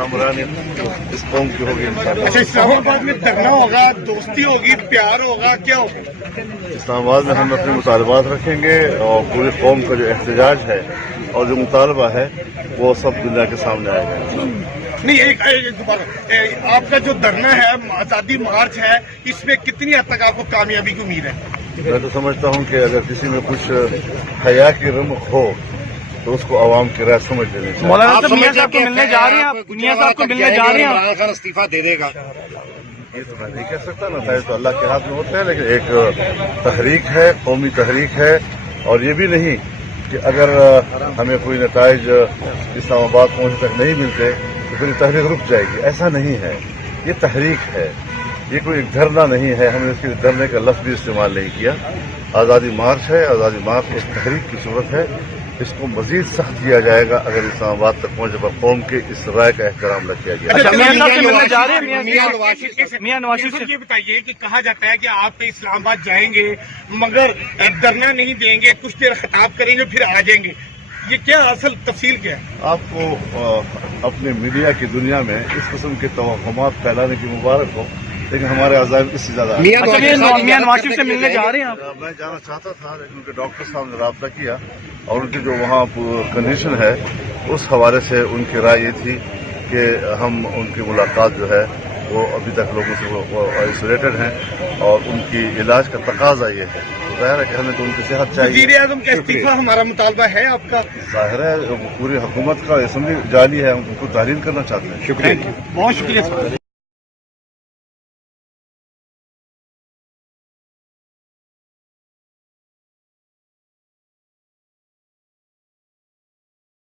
حکمرانی اس قوم کی ہوگی انشاءاللہ۔ اچھا، اسلام آباد میں دھرنا ہوگا، دوستی ہوگی، پیار ہوگا، کیا ہوگا؟ اسلام آباد میں ہم اپنے مطالبات رکھیں گے اور پوری قوم کا جو احتجاج ہے اور جو مطالبہ ہے وہ سب دنیا کے سامنے آئے گا۔ نہیں، ایک دوبارہ آپ کا جو دھرنا ہے، آزادی مارچ ہے، اس میں کتنی حد تک آپ کو کامیابی کی امید ہے؟ میں تو سمجھتا ہوں کہ اگر کسی میں کچھ حیا کی رمق ہو تو اس کو عوام کی رائے سمجھ لینی چاہیے۔ مولانا صاحب میاں صاحب کو ملنے جا رہے ہیں، آپ میاں صاحب کو ملنے جا رہے ہیں؟ عمران خان استعفیٰ دے دے گا؟ یہ تو میں نہیں کہہ سکتا، نتائج تو اللہ کے ہاتھ میں ہوتے ہیں، لیکن ایک تحریک ہے، قومی تحریک ہے، اور یہ بھی نہیں کہ اگر ہمیں کوئی نتائج اسلام آباد پہنچنے تک نہیں ملتے تو پھر یہ تحریک رک جائے گی، ایسا نہیں ہے۔ یہ تحریک ہے، یہ کوئی ایک دھرنا نہیں ہے، ہم نے اس کے دھرنے کا لفظ بھی استعمال نہیں کیا۔ آزادی مارچ ہے، آزادی مارچ ایک تحریک کی صورت ہے، اس کو مزید سخت کیا جائے گا اگر اسلام آباد تک پہنچے پر قوم کے اس رائے کا احترام نہ کیا جائے۔ اچھا، میاں صاحب سے ملنے جا رہے ہیں؟ میاں نواز شریف سے یہ بتائیے کہ کہا جاتا ہے کہ آپ اسلام آباد جائیں گے مگر دھرنا نہیں دیں گے، کچھ دیر خطاب کریں گے پھر آ جائیں گے، یہ کیا اصل تفصیل کیا ہے؟ آپ کو اپنے میڈیا کی دنیا میں اس قسم کے توہمات پھیلانے کی مبارک ہو، لیکن ہمارے عزائم اس سے زیادہ میاں نواز شریف سے ملنے جا رہے ہیں آپ؟ میں جانا چاہتا تھا، لیکن ان کے ڈاکٹر صاحب نے رابطہ کیا اور ان کی جو وہاں کنڈیشن ہے اس حوالے سے ان کی رائے یہ تھی کہ ہم ان کی ملاقات جو ہے وہ ابھی تک لوگوں سے آئسولیٹڈ ہیں اور ان کی علاج کا تقاضا یہ ہے۔ ظاہر ہے کہ ہمیں تو ان کی صحت چاہیے۔ وزیر اعظم کا استعفیٰ ہمارا مطالبہ ہے آپ کا؟ ظاہر ہے پوری حکومت کا اسمبلی جاری ہے، ہم ان کو تحریر کرنا چاہتے ہیں۔ بہت شکریہ سر۔